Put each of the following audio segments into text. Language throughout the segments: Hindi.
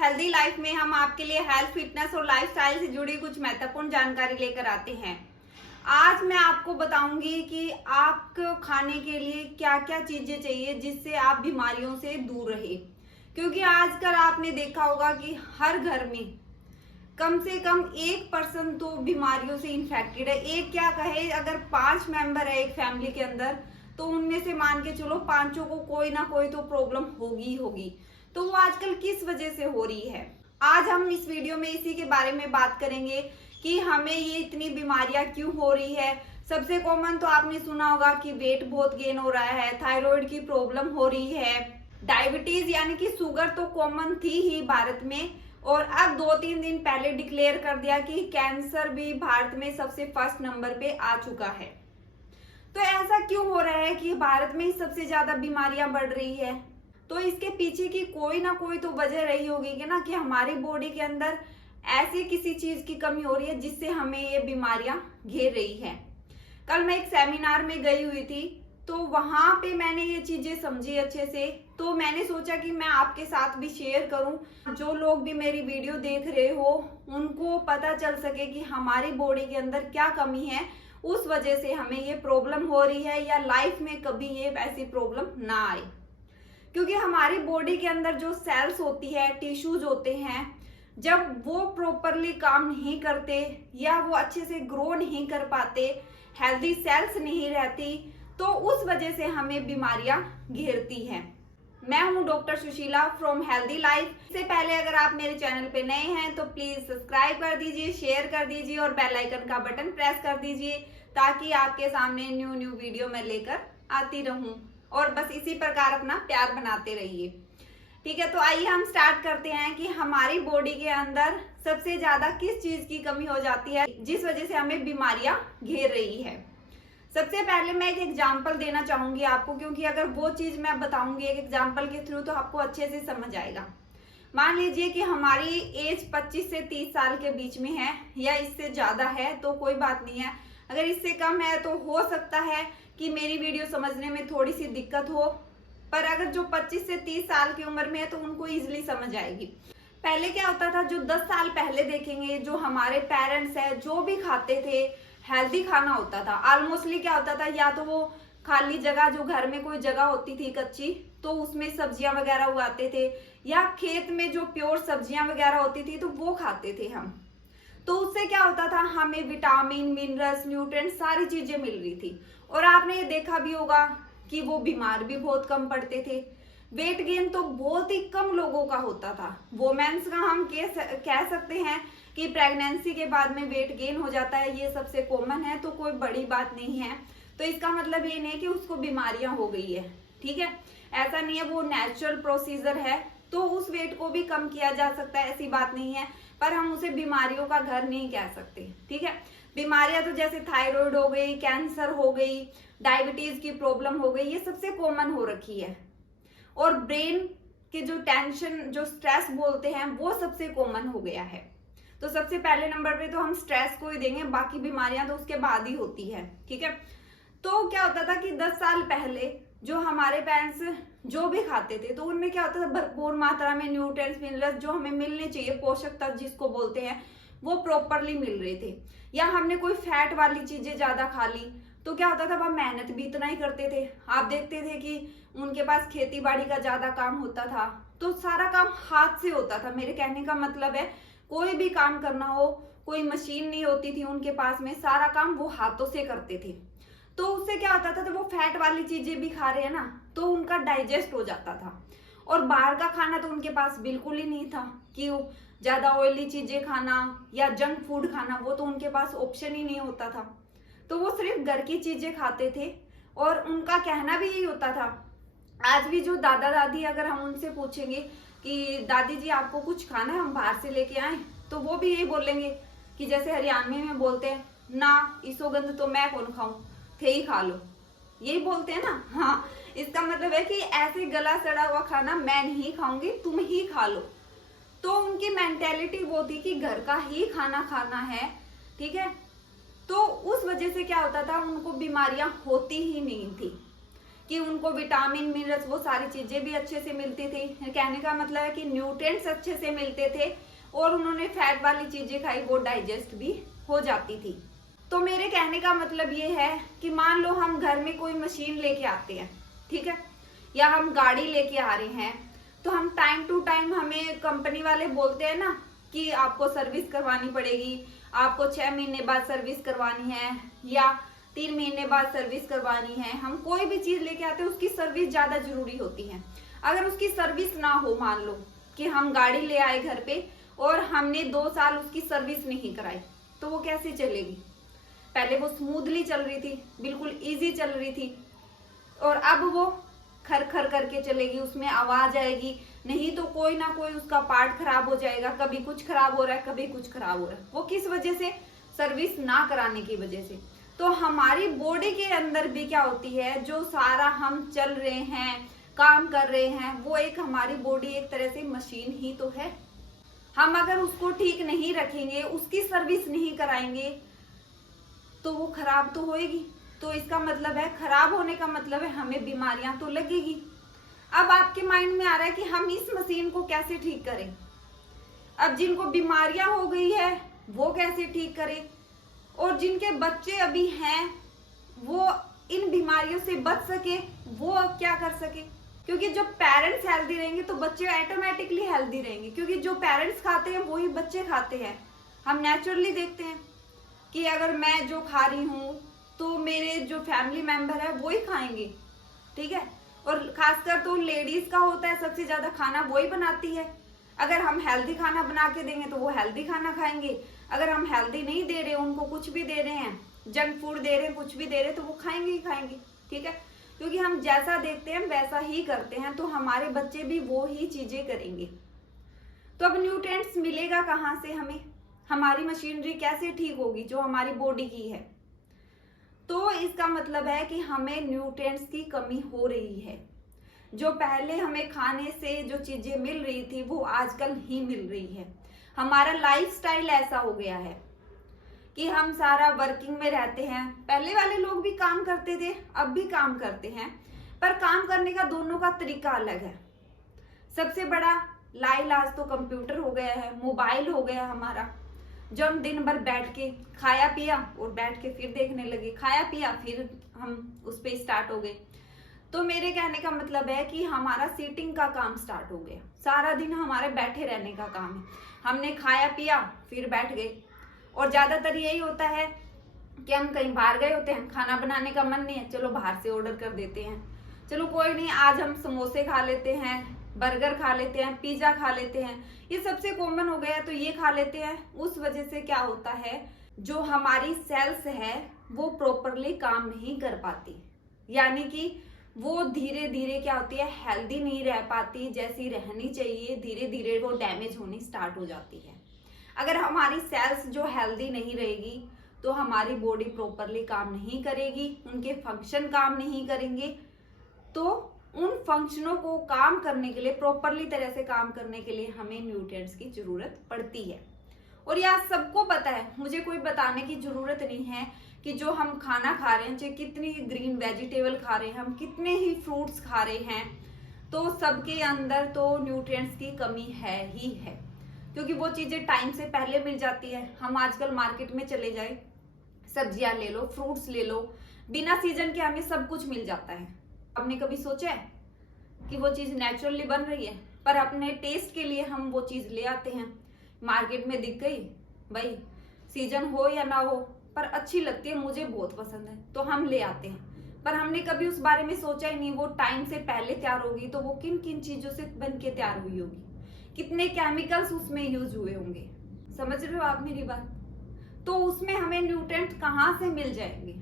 हेल्दी लाइफ में हम आपके लिए हेल्थ, फिटनेस और लाइफस्टाइल से जुड़ी कुछ महत्वपूर्ण जानकारी लेकर आते हैं। आज मैं आपको बताऊंगी कि आपको खाने के लिए क्या क्या चीजें चाहिए जिससे आप बीमारियों से दूर रहे। क्योंकि आजकल आपने देखा होगा कि हर घर में कम से कम 1% तो बीमारियों से इन्फेक्टेड है। एक क्या कहे, अगर 5 मेंबर है एक फैमिली के अंदर, तो उनमें से मान के चलो 5 को कोई ना कोई तो प्रॉब्लम होगी ही होगी। तो वो आजकल किस वजह से हो रही है, आज हम इस वीडियो में इसी के बारे में बात करेंगे कि हमें ये इतनी बीमारियां क्यों हो रही है। सबसे कॉमन तो आपने सुना होगा कि वेट बहुत गेन हो रहा है, थायराइड की प्रॉब्लम हो रही है, डायबिटीज यानी कि शुगर तो कॉमन थी ही भारत में, और अब 2-3 दिन पहले डिक्लेयर कर दिया कि कैंसर भी भारत में सबसे फर्स्ट नंबर पे आ चुका है। तो ऐसा क्यों हो रहा है कि भारत में ही सबसे ज्यादा बीमारियां बढ़ रही है? तो इसके पीछे की कोई ना कोई तो वजह रही होगी कि ना, कि हमारी बॉडी के अंदर ऐसी किसी चीज की कमी हो रही है जिससे हमें ये बीमारियां घेर रही है। कल मैं एक सेमिनार में गई हुई थी, तो वहां पे मैंने ये चीजें समझी अच्छे से, तो मैंने सोचा कि मैं आपके साथ भी शेयर करूं। जो लोग भी मेरी वीडियो देख रहे हो उनको पता चल सके कि हमारी बॉडी के अंदर क्या कमी है, उस वजह से हमें ये प्रॉब्लम हो रही है, या लाइफ में कभी ये ऐसी प्रॉब्लम ना आए। क्योंकि हमारी बॉडी के अंदर जो सेल्स होती है, टिश्यूज होते हैं, जब वो प्रॉपरली काम नहीं करते या वो अच्छे से ग्रो नहीं कर पाते, हेल्दी सेल्स नहीं रहती, तो उस वजह से हमें बीमारियां घेरती हैं। मैं हूं doctor Sushila from healthy life. इससे पहले अगर आप मेरे चैनल पे नए हैं तो प्लीज सब्सक्राइब कर दीजिए, शेयर कर दीजिए और बेल आइकन का बटन प्रेस कर दीजिए, ताकि आपके सामने न्यू वीडियो मैं लेकर आती रहूं, और बस इसी प्रकार अपना प्यार बनाते रहिए। ठीक है, तो आइए हम स्टार्ट करते हैं कि हमारी बॉडी के अंदर सबसे ज्यादा किस चीज की कमी हो जाती है जिस वजह से हमें बीमारियां घेर रही है। सबसे पहले मैं एक एग्जांपल देना चाहूंगी आपको, क्योंकि अगर वो चीज मैं बताऊंगी एक एग्जांपल के थ्रू तो आपको अच्छे से समझ आएगा। मान लीजिए कि हमारी एज 25 से 30 साल के बीच में है, या इससे ज्यादा है तो कोई बात नहीं है, अगर इससे कम है तो हो सकता है कि मेरी वीडियो समझने में थोड़ी सी दिक्कत हो, पर अगर जो 25 से 30 साल की उम्र में है तो उनको इजीली समझ आएगी। पहले क्या होता था, जो 10 साल पहले देखेंगे, जो हमारे पेरेंट्स है जो भी खाते थे हेल्दी खाना होता था। ऑलमोस्टली क्या होता था, या तो वो खाली जगह, जो घर में कोई जगह होती थी कच्ची, तो उसमें सब्जियां वगैरह उगाते थे, या खेत में जो प्योर सब्जियां वगैरह होती थी तो वो खाते थे हम। तो उससे क्या होता था, हमें विटामिन, मिनरल्स, न्यूट्रिएंट्स सारी चीजें मिल रही थी, और आपने ये देखा भी होगा कि वो बीमार भी बहुत कम पड़ते थे। वेट गेन तो बहुत ही कम लोगों का होता था। वोमेन्स का हम कह सकते हैं कि प्रेगनेंसी के बाद में वेट गेन हो जाता है, ये सबसे कॉमन है, तो कोई बड़ी बात नहीं है। तो इसका मतलब ये नहीं कि उसको बीमारियां हो गई है, ठीक है, ऐसा नहीं है, वो नेचुरल प्रोसीजर है, तो उस वेट को भी कम किया जा सकता है, ऐसी बात नहीं है, पर हम उसे बीमारियों का घर नहीं कह सकते। ठीक है, बीमारियां तो जैसे थायराइड हो गई, कैंसर हो गई, डायबिटीज की प्रॉब्लम हो गई, ये सबसे कॉमन हो रखी है। और ब्रेन के जो टेंशन, जो स्ट्रेस बोलते हैं, वो सबसे कॉमन हो गया है। तो सबसे पहले नंबर पे तो हम स्ट्रेस को ही देंगे, बाकी बीमारियां तो उसके बाद ही होती है। ठीक है, तो क्या होता था कि 10 साल पहले जो हमारे पेरेंट्स जो भी खाते थे, तो उनमें क्या होता था, भरपूर मात्रा में न्यूट्रिएंट्स, मिनरल्स जो हमें मिलने चाहिए, पोषक तत्व जिसको बोलते हैं, वो प्रॉपरली मिल रहे थे। या हमने कोई फैट वाली चीजें ज्यादा खा ली तो क्या होता था, वह मेहनत भी इतना ही करते थे। आप देखते थे कि उनके पास खेती बाड़ी का ज्यादा काम होता था, तो सारा काम हाथ से होता था। मेरे कहने का मतलब है, कोई भी काम करना हो, कोई मशीन नहीं होती थी उनके पास में, सारा काम वो हाथों से करते थे। तो उससे क्या होता था, तो वो फैट वाली चीजें भी खा रहे हैं ना, तो उनका डाइजेस्ट हो जाता था। और बाहर का खाना तो उनके पास बिल्कुल ही नहीं था कि ज्यादा ऑयली चीजें खाना या जंक फूड खाना, वो तो उनके पास ऑप्शन ही नहीं होता था। तो वो सिर्फ घर की चीजें खाते थे, और उनका कहना भी यही होता था। आज भी जो दादा दादी, अगर हम उनसे पूछेंगे कि दादी जी आपको कुछ खाना है, हम बाहर से लेके आए, तो वो भी यही बोलेंगे कि जैसे हरियाणवी में बोलते हैं ना, इसोगंध तो मैं कौन खाऊं, थे ही खा लो, यही बोलते हैं ना। हाँ, इसका मतलब है कि ऐसे गला सड़ा हुआ खाना मैं नहीं खाऊंगी, तुम ही खा लो। तो उनकी मेंटेलिटी वो थी कि घर का ही खाना खाना है। ठीक है, तो उस वजह से क्या होता था, उनको बीमारियां होती ही नहीं थी। कि उनको विटामिन मिनरल्स वो सारी चीजें भी अच्छे से मिलती थी। कहने का मतलब है कि न्यूट्रिएंट्स अच्छे से मिलते थे और उन्होंने फैट वाली चीजें खाई, वो डाइजेस्ट भी हो जाती थी। तो मेरे कहने का मतलब ये है कि मान लो हम घर में कोई मशीन लेके आते हैं, ठीक है, या हम गाड़ी लेके आ रहे हैं, तो हम टाइम टू टाइम, हमें कंपनी वाले बोलते हैं ना कि आपको सर्विस करवानी पड़ेगी, आपको 6 महीने बाद सर्विस करवानी है या 3 महीने बाद सर्विस करवानी है। हम कोई भी चीज लेके आते हैं उसकी सर्विस ज्यादा जरूरी होती है। अगर उसकी सर्विस ना हो, मान लो कि हम गाड़ी ले आए घर पे और हमने 2 साल उसकी सर्विस नहीं कराई, तो वो कैसे चलेगी? पहले वो स्मूथली चल रही थी, बिल्कुल इजी चल रही थी, और अब वो खर खर करके चलेगी, उसमें आवाज आएगी, नहीं तो कोई ना कोई उसका पार्ट खराब हो जाएगा। कभी कुछ खराब हो रहा है, कभी कुछ खराब हो रहा है। वो किस वजह से? सर्विस ना कराने की वजह से। तो हमारी बॉडी के अंदर भी क्या होती है, जो सारा हम चल रहे हैं, काम कर रहे हैं, वो एक हमारी बॉडी एक तरह से मशीन ही तो है। हम अगर उसको ठीक नहीं रखेंगे, उसकी सर्विस नहीं कराएंगे, तो वो खराब तो होएगी। तो इसका मतलब है, खराब होने का मतलब है हमें बीमारियां तो लगेगी। अब आपके माइंड में आ रहा है कि हम इस मशीन को कैसे ठीक करें। अब जिनको बीमारियां हो गई है वो कैसे ठीक करें, और जिनके बच्चे अभी हैं वो इन बीमारियों से बच सके, वो अब क्या कर सके। क्योंकि जब पेरेंट्स हेल्दी रहेंगे तो बच्चे ऑटोमेटिकली हेल्दी रहेंगे, क्योंकि जो पेरेंट्स खाते हैं वही बच्चे खाते हैं। हम नेचुरली देखते हैं कि अगर मैं जो खा रही हूँ तो मेरे जो फैमिली मेंबर है वो ही खाएंगे, ठीक है। और खासकर तो लेडीज का होता है, सबसे ज्यादा खाना वही बनाती है। अगर हम हेल्दी खाना बना के देंगे तो वो हेल्दी खाना खाएंगे। अगर हम हेल्दी नहीं दे रहे, उनको कुछ भी दे रहे हैं, जंक फूड दे रहे हैं, कुछ भी दे रहे हैं, तो वो खाएंगे ही खाएंगे, ठीक है। क्योंकि हम जैसा देखते हैं वैसा ही करते हैं, तो हमारे बच्चे भी वो ही चीजें करेंगे। तो अब न्यूट्रिएंट्स मिलेगा कहाँ से हमें? हमारी मशीनरी कैसे ठीक होगी जो हमारी बॉडी की है? तो इसका मतलब है कि हमें न्यूट्रिएंट्स की कमी हो रही है। जो पहले हमें खाने से जो चीजें मिल रही थी वो आजकल नहीं मिल रही है। हमारा लाइफस्टाइल ऐसा हो गया है कि हम सारा वर्किंग में रहते हैं। पहले वाले लोग भी काम करते थे, अब भी काम करते हैं, पर काम करने का दोनों का तरीका अलग है। सबसे बड़ा लाइलाज तो कंप्यूटर हो गया है, मोबाइल हो गया हमारा, जो हम दिन भर बैठ के खाया पिया और बैठ के फिर देखने लगे, खाया पिया फिर हम उस पे स्टार्ट हो गए। तो मेरे कहने का मतलब है कि हमारा सीटिंग का काम स्टार्ट हो गया। सारा दिन हमारे बैठे रहने का काम है। हमने खाया पिया फिर बैठ गए, और ज्यादातर यही होता है कि हम कहीं बाहर गए होते हैं, खाना बनाने का मन नहीं है, चलो बाहर से ऑर्डर कर देते हैं, चलो कोई नहीं आज हम समोसे खा लेते हैं, बर्गर खा लेते हैं, पिज्जा खा लेते हैं, ये सबसे कॉमन हो गया तो ये खा लेते हैं। उस वजह से क्या होता है, जो हमारी सेल्स है वो प्रॉपरली काम नहीं कर पाती, यानी कि वो धीरे धीरे क्या होती है, हेल्दी नहीं रह पाती जैसी रहनी चाहिए। धीरे धीरे वो डैमेज होनी स्टार्ट हो जाती है। अगर हमारी सेल्स जो हेल्दी नहीं रहेगी तो हमारी बॉडी प्रॉपरली काम नहीं करेगी, उनके फंक्शन काम नहीं करेंगे। तो उन फंक्शनों को काम करने के लिए, प्रॉपरली तरह से काम करने के लिए हमें न्यूट्रिएंट्स की जरूरत पड़ती है। और यह सबको पता है, मुझे कोई बताने की जरूरत नहीं है कि जो हम खाना खा रहे हैं, चाहे कितनी ग्रीन वेजिटेबल खा रहे हैं, हम कितने ही फ्रूट्स खा रहे हैं, तो सबके अंदर तो न्यूट्रिएंट्स की कमी है ही है, क्योंकि वो चीजें टाइम से पहले मिल जाती है। हम आजकल मार्केट में चले जाए, सब्जियां ले लो, फ्रूट्स ले लो, बिना सीजन के हमें सब कुछ मिल जाता है। आपने कभी सोचा है कि वो चीज नेचुरली बन रही है, पर अपने टेस्ट के लिए हम वो चीज ले आते हैं। मार्केट में दिख गई, भाई सीजन हो या ना हो, पर अच्छी लगती है, मुझे बहुत पसंद है, तो हम ले आते हैं। पर हमने कभी उस बारे में सोचा ही नहीं वो टाइम से पहले तैयार होगी तो वो किन किन चीजों से बन के तैयार हुई होगी, कितने केमिकल्स उसमें यूज हुए होंगे। समझ रहे हो आप मेरी बात? तो उसमें हमें न्यूट्रिएंट्स कहाँ से मिल जाएंगे?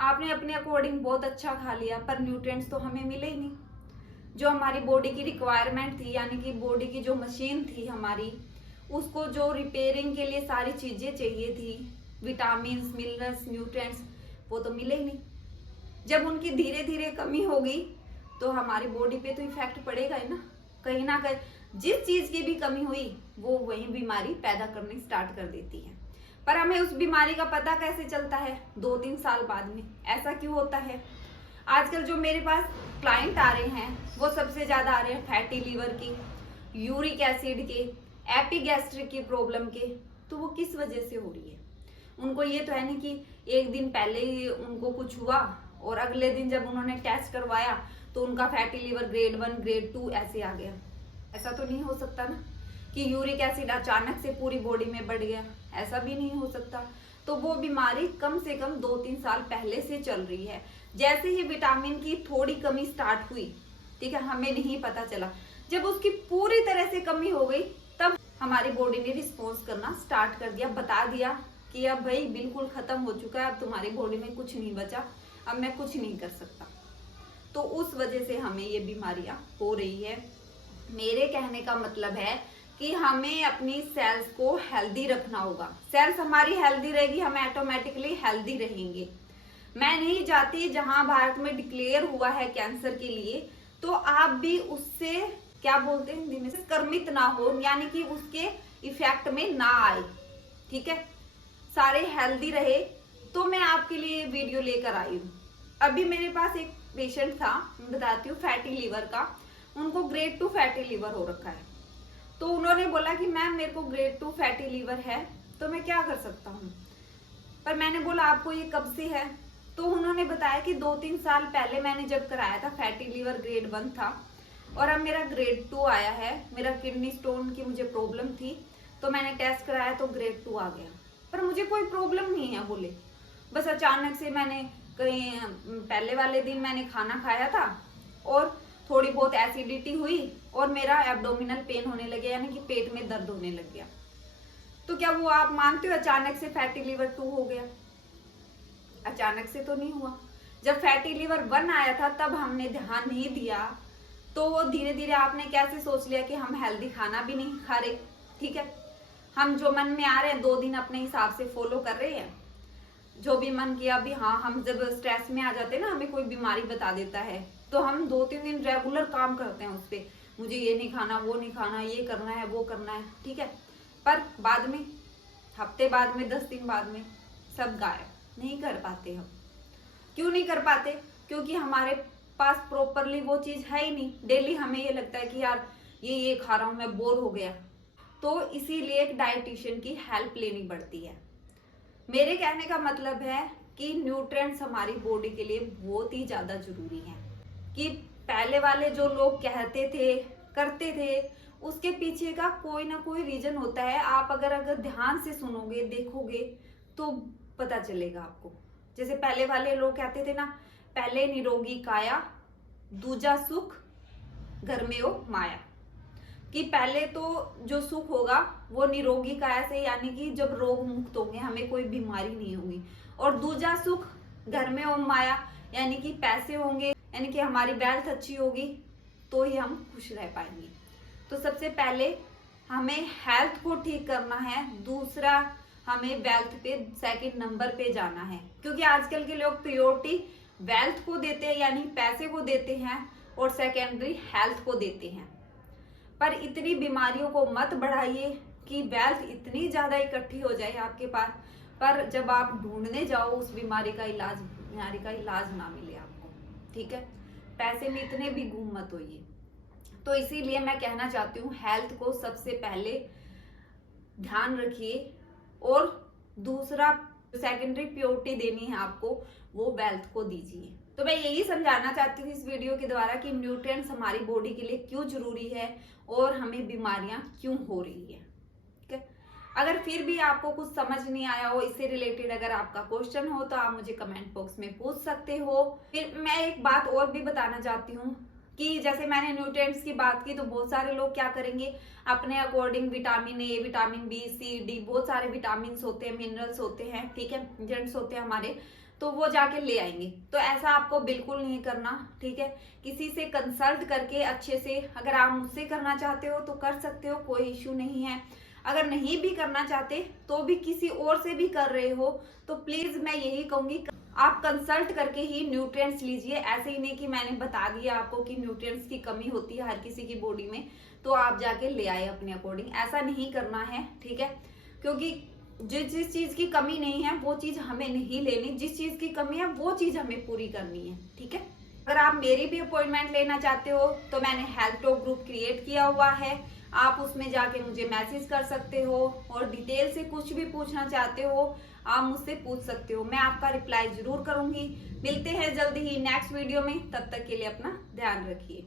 आपने अपने अकॉर्डिंग बहुत अच्छा खा लिया, पर न्यूट्रिएंट्स तो हमें मिले ही नहीं। जो हमारी बॉडी की रिक्वायरमेंट थी, यानी कि बॉडी की जो मशीन थी हमारी, उसको जो रिपेयरिंग के लिए सारी चीजें चाहिए थी, विटामिन, मिनरल्स, न्यूट्रिएंट्स, वो तो मिले ही नहीं। जब उनकी धीरे धीरे कमी होगी तो हमारी बॉडी पे तो इफेक्ट पड़ेगा ही ना कहीं। जिस चीज की भी कमी हुई वो वही बीमारी पैदा करनी स्टार्ट कर देती है। पर हमें उस बीमारी का पता कैसे चलता है? 2-3 साल बाद में। ऐसा क्यों होता है? आजकल जो मेरे पास क्लाइंट आ रहे हैं वो सबसे ज्यादा आ रहे हैं फैटी लीवर के, यूरिक एसिड के, एपिगैस्ट्रिक की प्रॉब्लम के। तो वो किस वजह से हो रही है? उनको ये तो है नहीं कि एक दिन पहले ही उनको कुछ हुआ और अगले दिन जब उन्होंने टेस्ट करवाया तो उनका फैटी लीवर ग्रेड 1 ग्रेड 2 ऐसे आ गया। ऐसा तो नहीं हो सकता ना कि यूरिक एसिड अचानक से पूरी बॉडी में बढ़ गया, ऐसा भी नहीं हो सकता। तो वो बीमारी कम से कम 2-3 साल पहले से चल रही है। जैसे ही विटामिन की थोड़ी कमी स्टार्ट हुई, ठीक है, हमें नहीं पता चला, जब उसकी पूरी तरह से कमी हो गई तब हमारी बॉडी ने रिस्पॉन्स करना स्टार्ट कर दिया, बता दिया कि अब भाई बिल्कुल खत्म हो चुका है, अब तुम्हारी बॉडी में कुछ नहीं बचा, अब मैं कुछ नहीं कर सकता। तो उस वजह से हमें ये बीमारियां हो रही है। मेरे कहने का मतलब है कि हमें अपनी सेल्स को हेल्दी रखना होगा। सेल्स हमारी हेल्दी रहेगी, हम ऑटोमेटिकली हेल्दी रहेंगे। मैं नहीं चाहती, जहां भारत में डिक्लेयर हुआ है कैंसर के लिए, तो आप भी उससे क्या बोलते हैं हिंदी में से कर्मित ना हो, यानी कि उसके इफेक्ट में ना आए, ठीक है, सारे हेल्दी रहे। तो मैं आपके लिए वीडियो लेकर आई हूँ। अभी मेरे पास एक पेशेंट था, मैं बताती हूँ, फैटी लीवर का। उनको ग्रेड 2 फैटी लीवर हो रखा है। तो उन्होंने बोला कि मैम मेरे को ग्रेड 2 फैटी लीवर है, तो मैं क्या कर सकता हूँ। पर मैंने बोला आपको ये कब से है? तो उन्होंने बताया कि 2-3 साल पहले मैंने जब कराया था, फैटी लीवर ग्रेड 1 था और अब मेरा ग्रेड 2 आया है। मेरा किडनी स्टोन की मुझे प्रॉब्लम थी, तो मैंने टेस्ट कराया तो ग्रेड 2 आ गया। पर मुझे कोई प्रॉब्लम नहीं है बोले, बस अचानक से मैंने कहीं पहले वाले दिन मैंने खाना खाया था और थोड़ी बहुत एसिडिटी हुई और मेरा एब्डोमिनल पेन होने लगे, यानी कि पेट में दर्द होने लग गया। तो क्या वो आप मानते हो अचानक से फैटी लीवर 2 हो गया? अचानक से तो नहीं हुआ। जब फैटी लीवर 1 आया था तब हमने ध्यान नहीं दिया, तो वो धीरे धीरे आपने कैसे सोच लिया कि हम हेल्दी खाना भी नहीं खा रहे, ठीक है, हम जो मन में आ रहे हैं 2 दिन अपने हिसाब से फॉलो कर रहे हैं, जो भी मन किया भी। हाँ, हम जब स्ट्रेस में आ जाते हैं ना, हमें कोई बीमारी बता देता है, तो हम 2-3 दिन रेगुलर काम करते हैं उस पे, मुझे ये नहीं खाना, वो नहीं खाना, ये करना है, वो करना है, ठीक है। पर बाद में, हफ्ते बाद में, 10 दिन बाद में सब गायब। नहीं कर पाते हम। क्यों नहीं कर पाते? क्योंकि हमारे पास प्रॉपरली वो चीज है ही नहीं। डेली हमें ये लगता है कि यार ये खा रहा हूं, मैं बोर हो गया। तो इसीलिए एक डाइटिशियन की हेल्प लेनी पड़ती है। मेरे कहने का मतलब है कि न्यूट्रिएंट्स हमारी बॉडी के लिए बहुत ही ज्यादा जरूरी है। कि पहले वाले जो लोग कहते थे, करते थे, उसके पीछे का कोई ना कोई रीजन होता है। आप अगर ध्यान से सुनोगे, देखोगे तो पता चलेगा आपको। जैसे पहले वाले लोग कहते थे ना, पहले निरोगी काया, दूजा सुख घर में हो माया। कि पहले तो जो सुख होगा वो निरोगी काया से, यानी कि जब रोग मुक्त होंगे, हमें कोई बीमारी नहीं होगी। और दूजा सुख घर में हो माया, यानी कि पैसे होंगे, यानी कि हमारी वेल्थ अच्छी होगी, तो ही हम खुश रह पाएंगे। तो सबसे पहले हमें हेल्थ को ठीक करना है, दूसरा हमें वेल्थ पे सेकंड नंबर पे जाना है। क्योंकि आजकल के लोग प्रायोरिटी वेल्थ को देते हैं, यानी पैसे को देते हैं, और सेकेंडरी हेल्थ को देते हैं। पर इतनी बीमारियों को मत बढ़ाइए कि वेल्थ इतनी ज्यादा इकट्ठी हो जाए आपके पास, पर जब आप ढूंढने जाओ उस बीमारी का इलाज ना मिले आपको, ठीक है। पैसे में इतने भी गुम मत होइए। तो इसीलिए मैं कहना चाहती हूँ, हेल्थ को सबसे पहले ध्यान रखिए, और दूसरा सेकेंडरी प्रायोरिटी देनी है आपको, वो वेल्थ को दीजिए। तो मैं यही समझाना चाहती थी इस वीडियो के द्वारा कि न्यूट्रिएंट्स हमारी बॉडी के लिए क्यों जरूरी है और हमें बीमारियां क्यों हो रही है, ठीक है। अगर फिर भी आपको कुछ समझ नहीं आया हो, इससे रिलेटेड अगर आपका क्वेश्चन हो तो आप मुझे कमेंट बॉक्स में पूछ सकते हो। फिर मैं एक बात और भी बताना चाहती हूँ कि जैसे मैंने न्यूट्रिएंट्स की बात की, तो बहुत सारे लोग क्या करेंगे, अपने according vitamin A, vitamin B, C, D, बहुत सारे विटामिन होते हैं, मिनरल्स होते हैं, ठीक है, जेंट्स होते हैं हमारे, तो वो जाके ले आएंगे। तो ऐसा आपको बिल्कुल नहीं करना, ठीक है। किसी से कंसल्ट करके अच्छे से, अगर आप मुझसे करना चाहते हो तो कर सकते हो, कोई इश्यू नहीं है। अगर नहीं भी करना चाहते तो भी किसी और से भी कर रहे हो, तो प्लीज मैं यही कहूंगी आप कंसल्ट करके ही न्यूट्रिएंट्स लीजिए। ऐसे ही नहीं कि मैंने बता दिया आपको कि न्यूट्रिएंट्स की कमी होती है हर किसी की बॉडी में, तो आप जाके ले आए अपने अकॉर्डिंग। ऐसा नहीं करना है, ठीक है। क्योंकि जिस चीज की कमी नहीं है वो चीज हमें नहीं लेनी, जिस चीज की कमी है वो चीज हमें पूरी करनी है, ठीक है। अगर आप मेरी भी अपॉइंटमेंट लेना चाहते हो तो मैंने हेल्थ टॉक ग्रुप क्रिएट किया हुआ है, आप उसमें जाके मुझे मैसेज कर सकते हो और डिटेल से कुछ भी पूछना चाहते हो आप मुझसे पूछ सकते हो, मैं आपका रिप्लाई जरूर करूंगी। मिलते हैं जल्दी ही नेक्स्ट वीडियो में, तब तक के लिए अपना ध्यान रखिए।